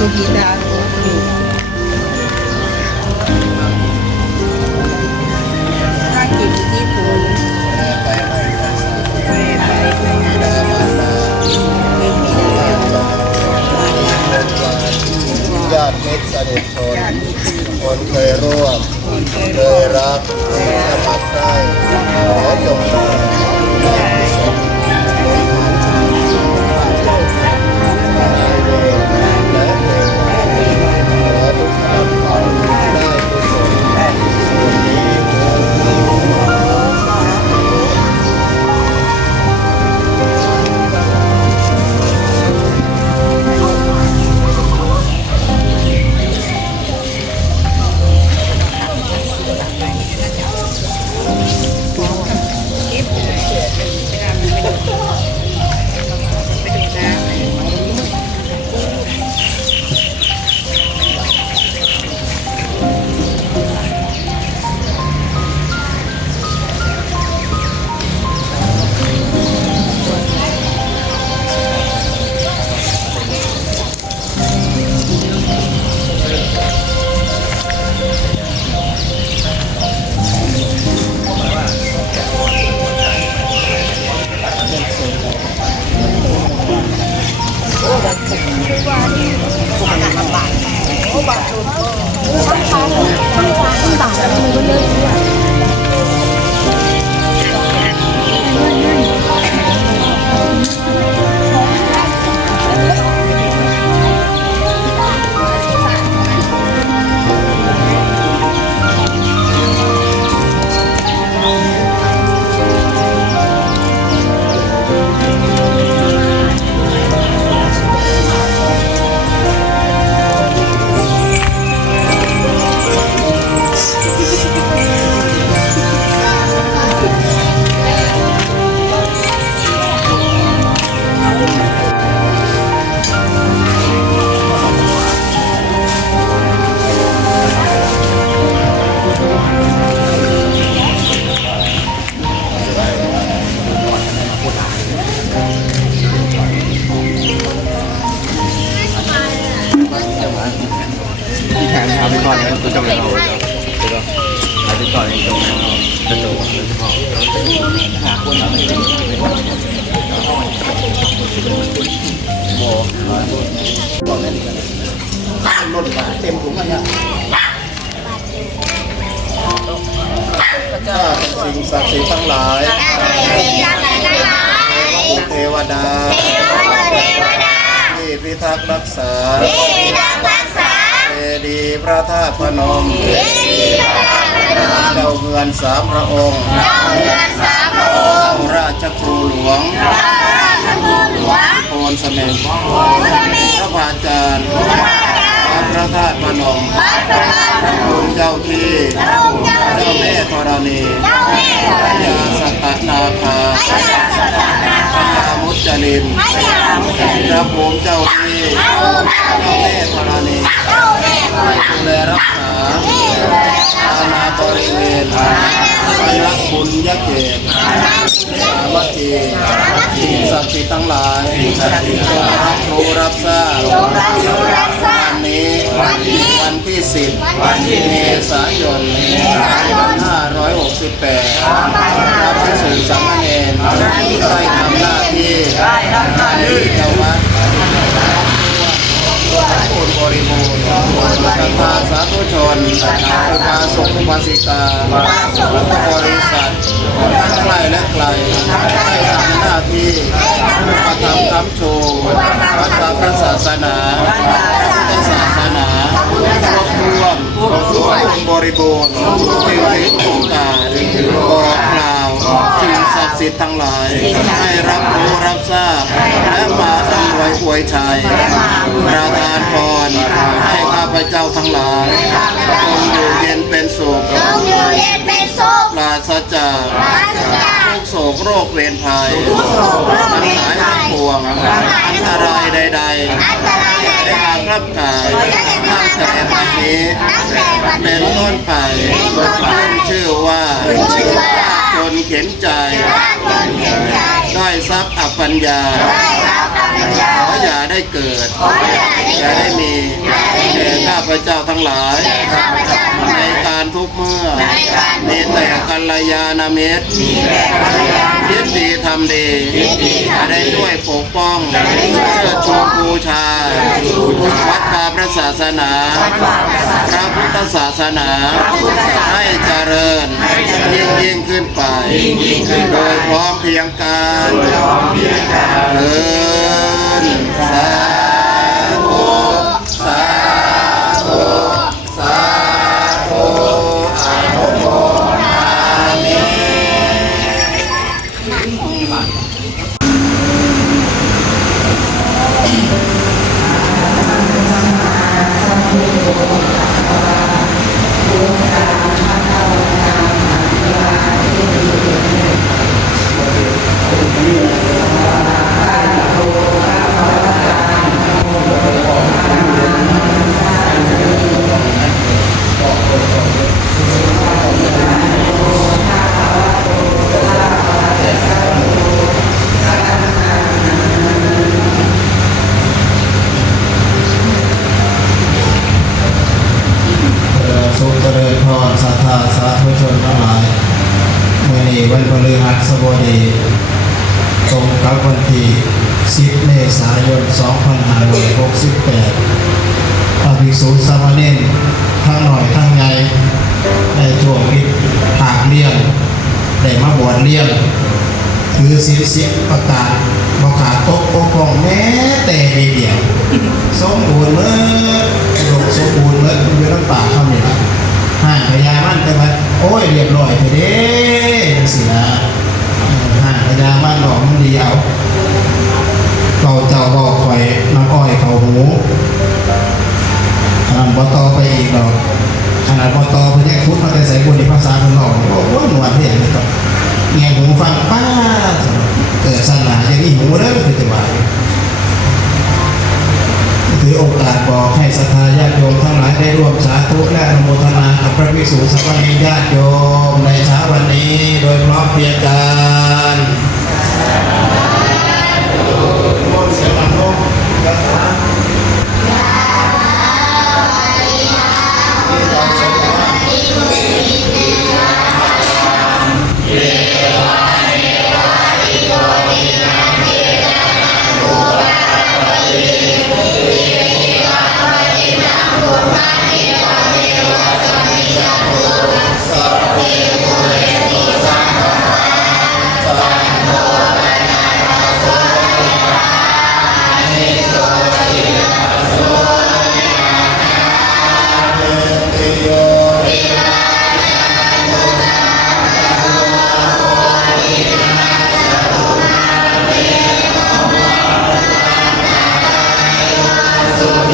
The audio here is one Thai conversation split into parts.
สุกีตาโอเคถ้ากินที่ปูนไปให้ภาษาไปไปไปงานดามานาเป็นที่เดียวจงญาติมิตรสนิทชนคนเคยร่วมเคยเครู้ยรักสมัครได้ขอจง บอกได้ดีกันลดมาเต็มถุงอันเนี้ยถ้าสิ่งศักดิ์สิทธิ์ทั้งหลายเทวดาที่พิทักษ์รักษาเจดีย์พระธาตุพนม เจ้าเฮือนสามพระองค์ราชครูหลวง นเสน่ห์พระพาจารย์วัดพระธาตุพนมคุณเจ้าที่เจ้าแม่ธรณีพระยาสัตนาคาพระยามุจลินพระภูมิเจ้าที่เจ้าแม่ธรณีดูแลรักษาอาณาบริเวณพระบุญยเขตสา มัคคีสิ่งศักดิ์สิทธิ์ทั้งหลายจงรับรู้รับทราบวันนี้วันที่สิบเมษายนห้าร้อยหกสิบแปดพระภิกษุสามเณรได้ทำหน้าที่เจ้าวัด คุณบริบูรณ์ศรัทธาสาธุชนอุบาสกอุบาสิกาพุทธบริษัททั้งใกล้และไกลได้ทำหน้าที่ประทำคำโชว์วัดพระศาสนาพุทธศาสนาครบถ้วนบริบูรณ์ถึงถึงโอกาสบอกกล่าว สิ่งศักดิ์สิทธิ์ทั้งหลาย ให้รับรู้รับทราบ และมาอำนวยอวยชัยประทานพรให้ข้าพเจ้าทั้งหลายจงอยู่เย็นเป็นสุขปราศจากทุกโศกโรคเวรภัยทั้งหลายทั้งปวงอันตรายใดๆได้อารับกายตั้งแต่วันนี้เป็นต้นไปขึ้นชื่อว่าจ นเข็นใจ ได้ทรัพย์อปัญญา ขออย่าได้เกิด อย่าได้มีแก่ข้าพเจ้าทั้งหลาย ในการทุกเมื่อมีแต่กัลยาณมิตรยินดีทำดีจะได้ช่วยปกป้องเชิดชูบูชา วัดวาพระศาสนา พระพุทธศาสนา ให้เจริญยิ่งยิ่งขึ้นไป โดยพร้อมเพียงกันเออ ฤหัสบดีตรงกับวันที่ 10 เมษายน 2568พระภิกษุสามเณรทั้งหน่อยทั้งใหญ่ในช่วงนี้ผากเลี้ยงได้มาบวชเลี้ยงถือศีลเสียประกาศประกาศตกปกป้องแม้แต่นิดเดียวสมบูรณ์เมื่อลงสมบูรณ์เมื่อคุณเวลาป่าคำนี้ละห่างพญามันแต่ว่าโอ้ยเรียบร้อยไปเด้จังสินะางพญามันหลอกมันดีเอาเกาเจ้าบอกคอยน้ำอ้อยเขาหูขนาดบอตอไปอีกดอกขนาดบอตอไปแยกพุทธมาแต่ใส่บุญในภาษาคนหลอกโอ้โหหนวดเพี้ยนเลยครับเงี้ยหูฟังป้าเกิดศาสนาอย่างนี้หูเริ่มเป็นจังหวะถือโอกาสบอกให้ศรัทธาญาติโยมทั้งหลายได้ร่วมสาธุและอนุโมทนากับพระภิกษุสามเณรญาติโยมในเช้าวันนี้โดยพร้อมเพรียงกัน Yeah.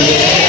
Yeah.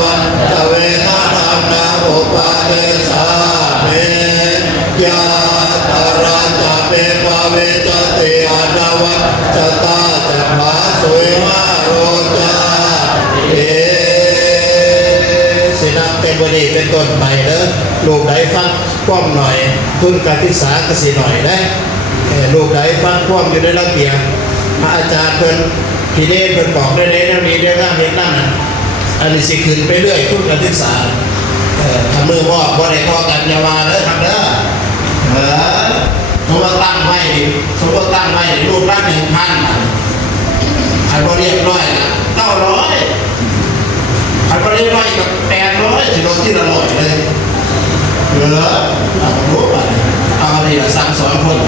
วันจเวทนานาอุปาเทสาเมยาตาราจเปปะเวจติอนาวัจตาจะภาสุยมาโรจาเอสินับเป็นบดีเป็นต้นไปเด้อลูกใดฟังคว่ำหน่อยทุนการศึกษากสิหน่อยได้ลูกใดฟังคว่ำอยู่ในระเบียบพระอาจารย์เพิ่นพี่เนเพิ่นบอกได้เลยนะมีเรื่องนั้นเรื่องนั้นน่ะ อันนี้สิขึ้นไปเรื่อยทุนการศึกษาเอ่อทำมือมอบบ่ได้พอกันยาวาเด้อทำเด้อเออสมมติตั้งไว้สมมติตั้งไว้รูปละหนึ่งพันอันบ่เรียบร้อยนะเก้าร้อยอันก็ได้ร้อยกับแปดร้อยสิลดที่ละร้อยเลยเหลือเอารู้ป่ะเอาอะไรสั่งสอนคน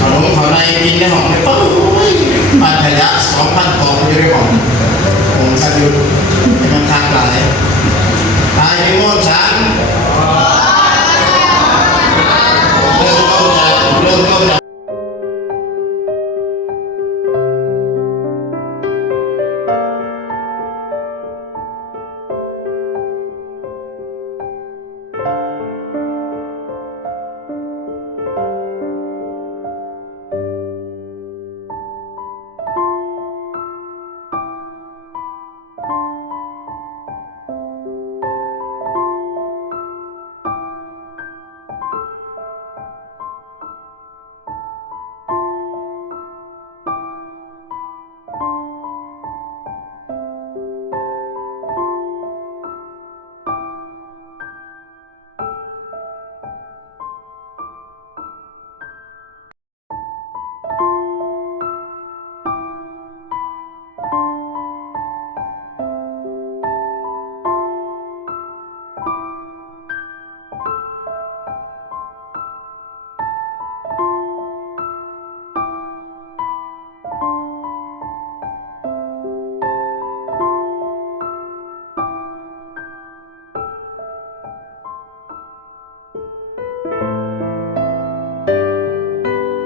ขนมเขาในกินในห้องในปุ๊บปันขยะสองพันกล่องอยู่ในห้อง ยุดมันทักหลายตายในงวดสาม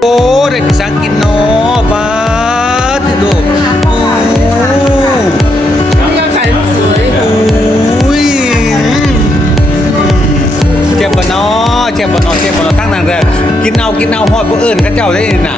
โอ้เด็กสังกินเนอบาดลูกโอ้ก็ขายลูกสวยโอ้ยเจ็บปะเนาะเจ็บปะเนาะเจ็บปะเนาะตั้งนานเลยกินเอากินเอาหอดผู้อื่นเขาเจ้าได้นี่น่ะ